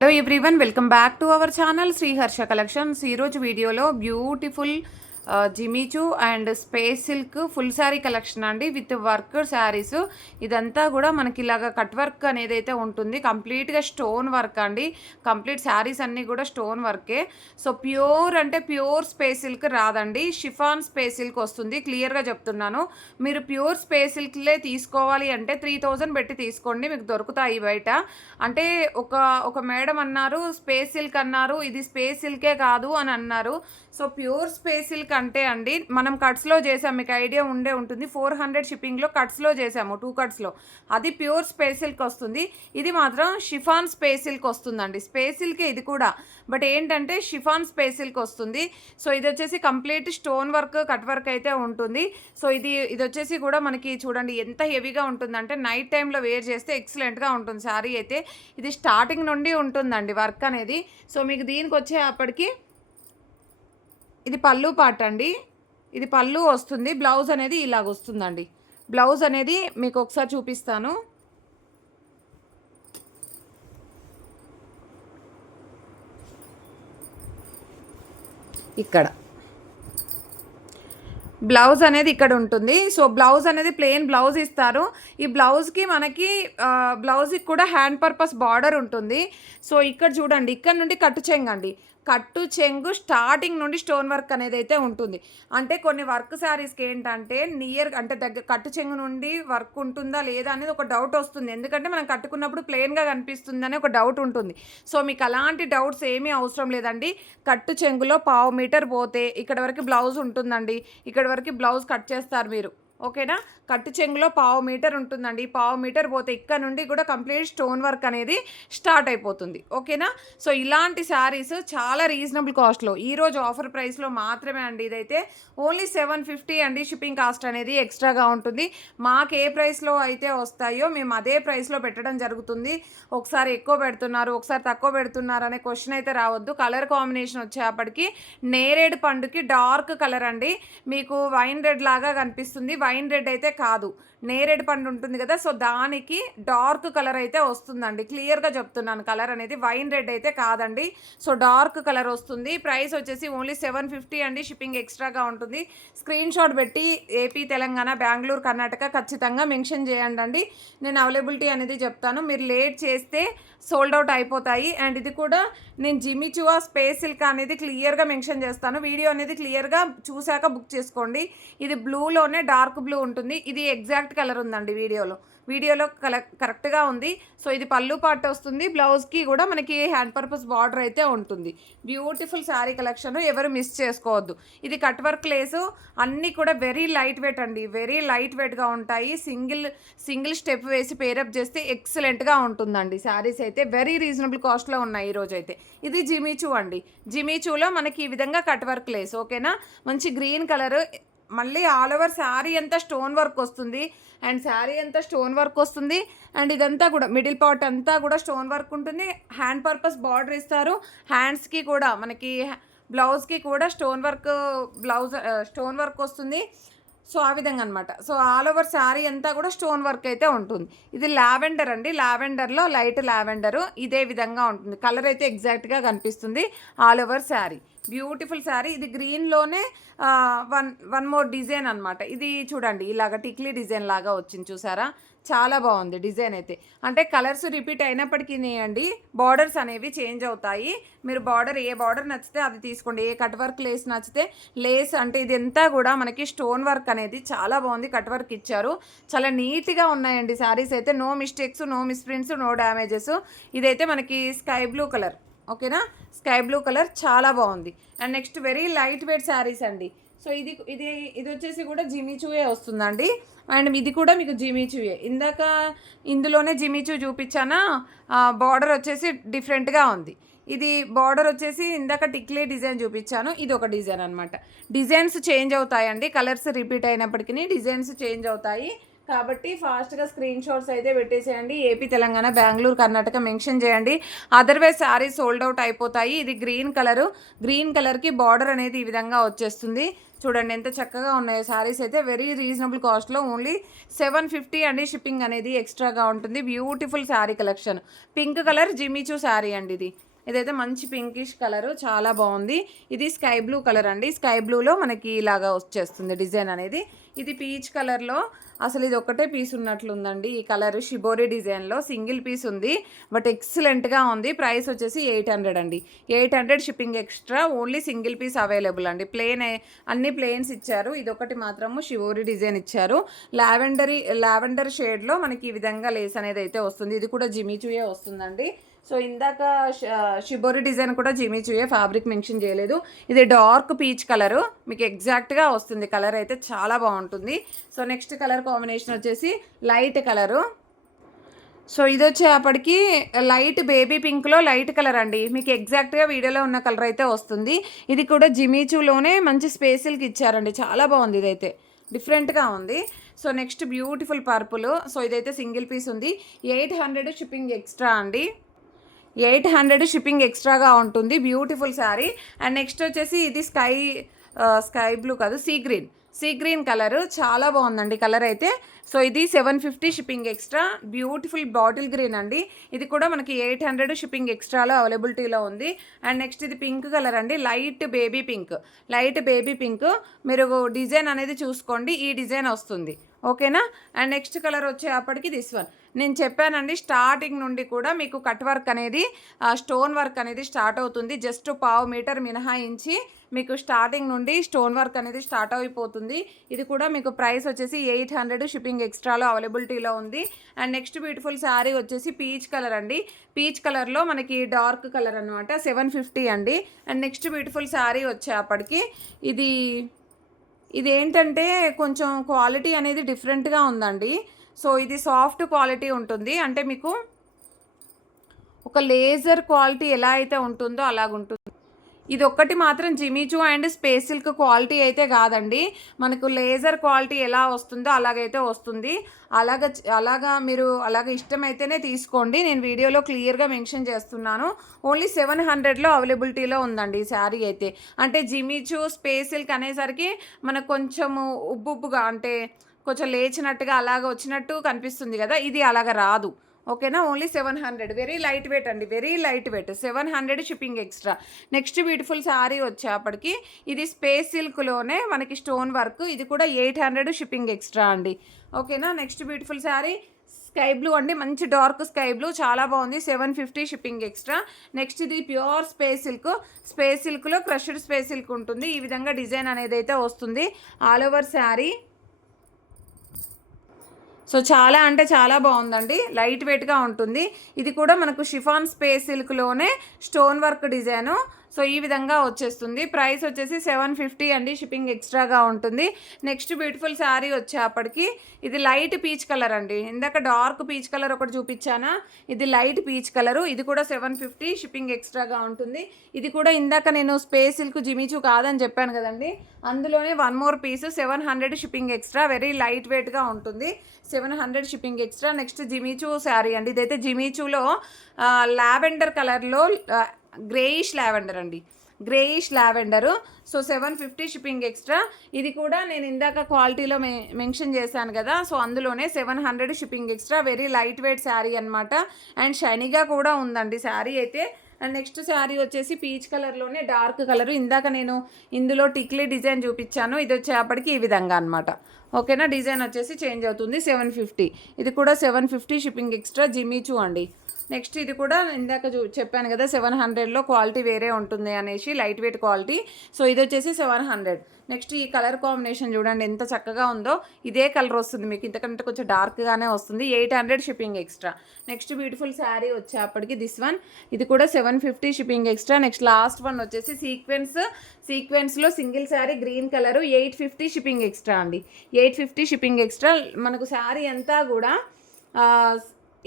Hello everyone, welcome back to our channel Shri Harsha collections. ఈరోజు వీడియోలో beautiful jimmy choo and space silk full sari collection అండి, with work saris. ఇదంతా కూడా మనకి ఇలాగ కట్ వర్క్ అనేది అయితే ఉంటుంది, కంప్లీట్గా స్టోన్ వర్క్ అండి. కంప్లీట్ శారీస్ అన్నీ కూడా స్టోన్ వర్కే. సో ప్యూర్ అంటే ప్యూర్ స్పేస్ సిల్క్ రాదండి, షిఫాన్ స్పేస్ సిల్క్ వస్తుంది. క్లియర్గా చెప్తున్నాను, మీరు ప్యూర్ స్పేస్ సిల్క్లే తీసుకోవాలి అంటే 3000 పెట్టి తీసుకోండి, మీకు దొరుకుతాయి బయట. అంటే ఒక మేడం అన్నారు స్పేస్ సిల్క్ అన్నారు, ఇది స్పేస్ సిల్కే కాదు అని అన్నారు. సో ప్యూర్ స్పేస్ సిల్క్ అంటే అండి, మనం కట్స్లో చేసాం, మీకు ఐడియా ఉంటుంది. 400 షిప్పింగ్లో కట్స్లో చేసాము, 2 కట్స్లో. అది ప్యూర్ స్పేస్ సిల్క్ వస్తుంది. ఇది మాత్రం షిఫాన్ స్పేస్ సిల్క్ వస్తుందండి. స్పేస్ సిల్కే ఇది కూడా, బట్ ఏంటంటే షిఫాన్ స్పేస్ సిల్క్ వస్తుంది. సో ఇది వచ్చేసి complete stone work cut work అయితే ఉంటుంది. సో ఇది వచ్చేసి కూడా మనకి చూడండి ఎంత హెవీగా ఉంటుందంటే, నైట్ టైంలో వేర్ చేస్తే ఎక్సలెంట్గా ఉంటుంది శారీ అయితే. ఇది స్టార్టింగ్ నుండి ఉంటుందండి వర్క్ అనేది. సో మీకు దీనికి వచ్చేప్పటికి ఇది పళ్ళు పార్ట్ అండి, ఇది పళ్ళు వస్తుంది. బ్లౌజ్ అనేది ఇలాగ వస్తుందండి. బ్లౌజ్ అనేది మీకు ఒకసారి చూపిస్తాను. ఇక్కడ బ్లౌజ్ అనేది ఇక్కడ ఉంటుంది. సో బ్లౌజ్ అనేది ప్లెయిన్ బ్లౌజ్ ఇస్తారు. ఈ బ్లౌజ్కి మనకి బ్లౌజ్కి కూడా హ్యాండ్ పర్పస్ బార్డర్ ఉంటుంది. సో ఇక్కడ చూడండి, ఇక్కడ నుండి కట్టు చెంగండి, కట్టు చెంగు స్టార్టింగ్ నుండి స్టోన్ వర్క్ అనేది అయితే ఉంటుంది. అంటే కొన్ని వర్క్ శారీస్కి ఏంటంటే నియర్ అంటే దగ్గర కట్టు చెంగు నుండి వర్క్ ఉంటుందా లేదా అనేది ఒక డౌట్ వస్తుంది, ఎందుకంటే మనం కట్టుకున్నప్పుడు ప్లెయిన్గా కనిపిస్తుంది అని ఒక డౌట్ ఉంటుంది. సో మీకు అలాంటి డౌట్స్ ఏమీ అవసరం లేదండి. కట్టు చెంగులో 1/2 మీటర్ పోతే ఇక్కడ వరకు బ్లౌజ్ ఉంటుందండి, ఇక్కడ వరకు బ్లౌజ్ కట్ చేస్తారు మీరు, ఓకేనా. కట్టు చెంగులో 1/2 మీటర్ ఉంటుందండి. 1/2 మీటర్ పోతే ఇక్కడ నుండి కూడా కంప్లీట్ స్టోన్ వర్క్ అనేది స్టార్ట్ అయిపోతుంది, ఓకేనా. సో ఇలాంటి శారీస్ చాలా రీజనబుల్ కాస్ట్లో ఈరోజు ఆఫర్ ప్రైస్లో మాత్రమే అండి. ఇదైతే ఓన్లీ 750 అండి. షిప్పింగ్ కాస్ట్ అనేది ఎక్స్ట్రాగా ఉంటుంది. మాకు ఏ ప్రైస్లో అయితే వస్తాయో మేము అదే ప్రైస్లో పెట్టడం జరుగుతుంది. ఒకసారి ఎక్కువ పెడుతున్నారు, ఒకసారి తక్కువ పెడుతున్నారు అనే క్వశ్చన్ అయితే రావద్దు. కలర్ కాంబినేషన్ వచ్చేప్పటికి నేరేడు పండుకి డార్క్ కలర్ అండి, మీకు వైన్ రెడ్ లాగా కనిపిస్తుంది. వైన్ రెడ్ అయితే కాదు, నేరేడు పండు ఉంటుంది కదా, సో దానికి డార్క్ కలర్ అయితే వస్తుందండి. క్లియర్గా చెప్తున్నాను, కలర్ అనేది వైన్ రెడ్ అయితే కాదండి. సో డార్క్ కలర్ వస్తుంది. ప్రైస్ వచ్చేసి ఓన్లీ 750 అండి. షిప్పింగ్ ఎక్స్ట్రాగా ఉంటుంది. స్క్రీన్ షాట్ పెట్టి ఏపీ, తెలంగాణ, బెంగళూరు, కర్ణాటక ఖచ్చితంగా మెన్షన్ చేయండి అండి. నేను అవైలబిలిటీ అనేది చెప్తాను. మీరు లేట్ చేస్తే సోల్డ్ అవుట్ అయిపోతాయి. అండ్ ఇది కూడా నేను జిమిచూ స్పేస్ సిల్క్ అనేది క్లియర్గా మెన్షన్ చేస్తాను. వీడియో అనేది క్లియర్గా చూశాక బుక్ చేసుకోండి. ఇది బ్లూలోనే డార్క్ బ్లూ ఉంటుంది. ఇది ఎగ్జాక్ట్ కలర్ ఉందండి వీడియోలో కరెక్ట్గా ఉంది. సో ఇది పళ్ళు పార్ట్ వస్తుంది. బ్లౌజ్కి కూడా మనకి హ్యాండ్ పర్పస్ బార్డర్ అయితే ఉంటుంది. బ్యూటిఫుల్ శారీ కలెక్షన్, ఎవరు మిస్ చేసుకోవద్దు. ఇది కట్ వర్క్ లేసు, అన్నీ కూడా వెరీ లైట్ వెయిట్ అండి, వెరీ లైట్ వెయిట్గా ఉంటాయి. సింగిల్ స్టెప్ వేసి పేరప్ చేస్తే ఎక్సలెంట్గా ఉంటుందండి. శారీస్ అయితే వెరీ రీజనబుల్ కాస్ట్లో ఉన్నాయి ఈరోజు అయితే. ఇది జిమిచూ అండి. జిమిచూలో మనకి ఈ విధంగా కట్ వర్క్ లేస్, ఓకేనా. మంచి గ్రీన్ కలర్, మళ్ళీ ఆల్ ఓవర్ శారీ అంతా స్టోన్ వర్క్ వస్తుంది. అండ్ శారీ అంతా స్టోన్ వర్క్ వస్తుంది. అండ్ ఇదంతా కూడా మిడిల్ పార్ట్ అంతా కూడా స్టోన్ వర్క్ ఉంటుంది. హ్యాండ్ పర్పస్ బార్డర్ ఇస్తారు. హ్యాండ్స్కి కూడా మనకి బ్లౌజ్కి కూడా స్టోన్ వర్క్ వస్తుంది. సో ఆ విధంగా అనమాట. సో ఆల్ ఓవర్ శారీ అంతా కూడా స్టోన్ వర్క్ అయితే ఉంటుంది. ఇది లావెండర్ అండి, లావెండర్లో లైట్ లావెండరు ఇదే విధంగా ఉంటుంది. కలర్ అయితే ఎగ్జాక్ట్గా కనిపిస్తుంది all over sari. Beautiful sari. ఇది గ్రీన్లోనే వన్ మోర్ డిజైన్ అనమాట. ఇది చూడండి, ఇలాగ టిక్లీ డిజైన్ లాగా వచ్చింది, చూసారా. చాలా బాగుంది డిజైన్ అయితే. అంటే కలర్స్ రిపీట్ అయినప్పటికీ అండి, బార్డర్స్ అనేవి చేంజ్ అవుతాయి. మీరు ఏ బార్డర్ నచ్చితే అది తీసుకోండి. ఏ కట్ వర్క్ లేస్ నచ్చితే లేస్, అంటే ఇదంతా కూడా మనకి స్టోన్ వర్క్ అనేది చాలా బాగుంది. కట్ వర్క్ ఇచ్చారు, చాలా నీట్గా ఉన్నాయండి శారీస్ అయితే. No mistakes, no misprints, no damages. ఇదైతే మనకి స్కై బ్లూ కలర్, ఓకేనా. స్కై బ్లూ కలర్ చాలా బాగుంది. And next very light weight saris అండి. సో ఇది వచ్చేసి కూడా జిమిచూయే వస్తుందండి. అండ్ ఇది కూడా మీకు జిమిచూయే. ఇందులోనే జిమిచూ చూపించానా, బార్డర్ వచ్చేసి డిఫరెంట్గా ఉంది. ఇది బార్డర్ వచ్చేసి ఇందాక టిక్లీ డిజైన్ చూపించాను, ఇది ఒక డిజైన్ అనమాట. డిజైన్స్ చేంజ్ అవుతాయండి, కలర్స్ రిపీట్ అయినప్పటికీ డిజైన్స్ చేంజ్ అవుతాయి. కాబట్టి ఫాస్ట్గా స్క్రీన్ షాట్స్ అయితే పెట్టేసేయండి. ఏపీ, తెలంగాణ, బెంగళూరు, కర్ణాటక మెన్షన్ చేయండి. అదర్వైజ్ శారీ సోల్డ్ అవుట్ అయిపోతాయి. ఇది గ్రీన్ కలరు, గ్రీన్ కలర్కి బార్డర్ అనేది ఈ విధంగా వచ్చేస్తుంది. చూడండి ఎంత చక్కగా ఉన్నాయో శారీస్ అయితే. వెరీ రీజనబుల్ కాస్ట్లో ఓన్లీ 750 అండి. షిప్పింగ్ అనేది ఎక్స్ట్రాగా ఉంటుంది. Beautiful sari collection. Pink colour Jimmy Choo sari అండి ఇది. ఇదైతే మంచి పింకిష్ కలరు, చాలా బాగుంది. ఇది స్కై బ్లూ కలర్ అండి. స్కై బ్లూలో మనకి ఇలాగా వచ్చేస్తుంది డిజైన్ అనేది. ఇది పీచ్ కలర్లో, అసలు ఇది ఒక్కటే పీస్ ఉన్నట్లుందండి. ఈ కలర్ షిబోరి డిజైన్లో సింగిల్ పీస్ ఉంది, బట్ ఎక్సలెంట్గా ఉంది. ప్రైస్ వచ్చేసి 800 అండి. 800 shipping extra. Only single piece available అండి. అన్ని ప్లేన్స్ ఇచ్చారు. ఇదొకటి మాత్రము షిబోరి డిజైన్ ఇచ్చారు. లావెండర్ షేడ్లో మనకి ఈ విధంగా లేస్ అనేది అయితే వస్తుంది. ఇది కూడా జిమిచూయే వస్తుందండి. సో ఇందాక షిబోరి డిజైన్ కూడా జిమిచూయే, ఫ్యాబ్రిక్ మెన్షన్ చేయలేదు. ఇది డార్క్ పీచ్ కలరు, మీకు ఎగ్జాక్ట్గా వస్తుంది. కలర్ అయితే చాలా బాగుంటుంది. సో నెక్స్ట్ కలర్ కాంబినేషన్ వచ్చేసి లైట్ కలరు. సో ఇది వచ్చేపటికి లైట్ బేబీ పింక్లో లైట్ కలర్ అండి. మీకు ఎగ్జాక్ట్గా వీడియోలో ఉన్న కలర్ అయితే వస్తుంది. ఇది కూడా జిమిచూలోనే మంచి స్పేసిల్కి ఇచ్చారండి. చాలా బాగుంది, ఇదైతే డిఫరెంట్గా ఉంది. So next beautiful purple. So ఇదైతే సింగిల్ పీస్ ఉంది. 800 షిప్పింగ్ ఎక్స్ట్రా అండి. 800 షిప్పింగ్ ఎక్స్ట్రాగా ఉంటుంది. బ్యూటిఫుల్ శారీ. అండ్ నెక్స్ట్ వచ్చేసి ఇది స్కై బ్లూ కాదు, సీ గ్రీన్ కలరు, చాలా బాగుందండి కలర్ అయితే. సో ఇది 750 shipping extra. Beautiful bottle green అండి. ఇది కూడా మనకి 800 షిప్పింగ్ ఎక్స్ట్రాలో అవైలబిలిటీలో ఉంది. అండ్ నెక్స్ట్ ఇది పింక్ కలర్ అండి, లైట్ బేబీ పింక్. మీరు డిజైన్ అనేది చూసుకోండి, ఈ డిజైన్ వస్తుంది. ఓకేనా. అండ్ నెక్స్ట్ కలర్ వచ్చేప్పటికి దిస్ వన్. నేను చెప్పానండి స్టార్టింగ్ నుండి కూడా మీకు కట్ వర్క్ అనేది, స్టోన్ వర్క్ అనేది స్టార్ట్ అవుతుంది. జస్ట్ 1/2 మీటర్ మినహాయించి మీకు స్టార్టింగ్ నుండి స్టోన్ వర్క్ అనేది స్టార్ట్ అయిపోతుంది. ఇది కూడా మీకు ప్రైస్ వచ్చేసి 800 షిప్పింగ్ ఎక్స్ట్రాలో అవైలబిలిటీలో ఉంది. అండ్ నెక్స్ట్ బ్యూటిఫుల్ శారీ వచ్చేసి పీచ్ కలర్ అండి. పీచ్ కలర్లో మనకి డార్క్ కలర్ అనమాట, 750 అండి. అండ్ నెక్స్ట్ బ్యూటిఫుల్ శారీ వచ్చేప్పటికి ఇది ఏంటంటే కొంచెం క్వాలిటీ అనేది డిఫరెంట్గా ఉందండి. సో ఇది సాఫ్ట్ క్వాలిటీ ఉంటుంది, అంటే మీకు ఒక లేజర్ క్వాలిటీ ఎలా అయితే ఉంటుందో అలాగుంటుంది. ఇది ఒక్కటి మాత్రం Jimmy Choo and space silk quality అయితే కాదండి. మనకు లేజర్ క్వాలిటీ ఎలా వస్తుందో అలాగైతే వస్తుంది. అలాగా మీరు ఇష్టమైతేనే తీసుకోండి. నేను వీడియోలో క్లియర్గా మెన్షన్ చేస్తున్నాను. ఓన్లీ 700లో అవైలబిలిటీలో ఉందండి ఈ శారీ అయితే. అంటే జిమిచూ స్పేస్ సిల్క్ అనేసరికి మనకు కొంచెము ఉబ్బుగా, అంటే కొంచెం లేచినట్టుగా అలాగ వచ్చినట్టు కనిపిస్తుంది కదా, ఇది అలాగ రాదు. ఓకేనా. ఓన్లీ 700. వెరీ లైట్ వెయిట్ అండి, very light wait. 700 shipping extra. Next beautiful sari వచ్చేప్పటికి ఇది స్పేస్ సిల్క్లోనే మనకి స్టోన్ వర్క్. ఇది కూడా 800 షిప్పింగ్ ఎక్స్ట్రా అండి. ఓకేనా. Next beautiful sari sky blue అండి, మంచి డార్క్ స్కై బ్లూ, చాలా బాగుంది. 750 షిప్పింగ్ ఎక్స్ట్రా. నెక్స్ట్ ఇది ప్యూర్ స్పేస్ సిల్క్లో క్రష్డ్ స్పేస్ సిల్క్ ఉంటుంది. ఈ విధంగా డిజైన్ అనేది అయితే వస్తుంది ఆల్ ఓవర్ శారీ. సో చాలా అంటే చాలా బాగుందండి, లైట్ వెయిట్గా ఉంటుంది. ఇది కూడా మనకు షిఫాన్ స్పేస్ సిల్క్లోనే స్టోన్ వర్క్ డిజైను. సో ఈ విధంగా వచ్చేస్తుంది. ప్రైస్ వచ్చేసి 750 అండి, షిప్పింగ్ ఎక్స్ట్రాగా ఉంటుంది. నెక్స్ట్ బ్యూటిఫుల్ శారీ వచ్చేప్పటికి ఇది లైట్ పీచ్ కలర్ అండి. ఇందాక డార్క్ పీచ్ కలర్ ఒకటి చూపించానా, ఇది లైట్ పీచ్ కలరు. ఇది కూడా 750 షిప్పింగ్ ఎక్స్ట్రాగా ఉంటుంది. ఇది కూడా ఇందాక నేను స్పేస్ సిల్క్ జిమిచూ కాదని చెప్పాను కదండి, అందులోనే one more piece 700 shipping extra. Very light వెయిట్గా ఉంటుంది, 700 shipping extra. Next Jimmy Choo sari అండి. ఇదైతే జిమిచూలో లావెండర్ కలర్లో గ్రేయిష్ లావెండర్ అండి, greyish lavender. So 750 shipping extra. ఇది కూడా నేను ఇందాక క్వాలిటీలో మెన్షన్ చేశాను కదా, సో అందులోనే 700 shipping extra. Very light wait sari అనమాట. అండ్ షైనీగా కూడా ఉందండి శారీ అయితే. అండ్ నెక్స్ట్ శారీ వచ్చేసి పీచ్ కలర్లోనే డార్క్ కలరు. ఇందాక నేను ఇందులో టిక్లీ డిజైన్ చూపించాను, ఇది వచ్చేప్పటికి ఈ విధంగా అనమాట. ఓకేనా. డిజైన్ వచ్చేసి చేంజ్ అవుతుంది. 750. ఇది కూడా 750 షిప్పింగ్ ఎక్స్ట్రా జిమిచూ అండి. నెక్స్ట్ ఇది కూడా ఇందాక చెప్పాను కదా 700లో క్వాలిటీ వేరే ఉంటుంది అనేసి, లైట్ వెయిట్ క్వాలిటీ. సో ఇది వచ్చేసి 700. నెక్స్ట్ ఈ కలర్ కాంబినేషన్ చూడండి ఎంత చక్కగా ఉందో. ఇదే కలర్ వస్తుంది మీకు, ఇంతకంటే కొంచెం డార్క్గానే వస్తుంది. 800 shipping extra. Next beautiful sari వచ్చేప్పటికి దిస్ వన్. ఇది కూడా 750 shipping extra. Next last one వచ్చేసి సీక్వెన్స్లో single sari green colour, 850 shipping extra అండి. 850 షిప్పింగ్ ఎక్స్ట్రా. మనకు శారీ అంతా కూడా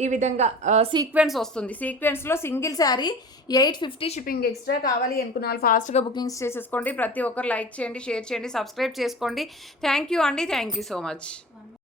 ఈ విధంగా సీక్వెన్స్ వస్తుంది. సీక్వెన్స్లో సింగిల్ శారీ 850 షిప్పింగ్ ఎక్స్ట్రా. కావాలి అనుకున్న వాళ్ళు ఫాస్ట్గా బుకింగ్స్ చేసేసుకోండి. ప్రతి ఒక్కరు లైక్ చేయండి, షేర్ చేయండి, సబ్స్క్రైబ్ చేసుకోండి. థ్యాంక్ యూ అండి, థ్యాంక్ యూ సో మచ్.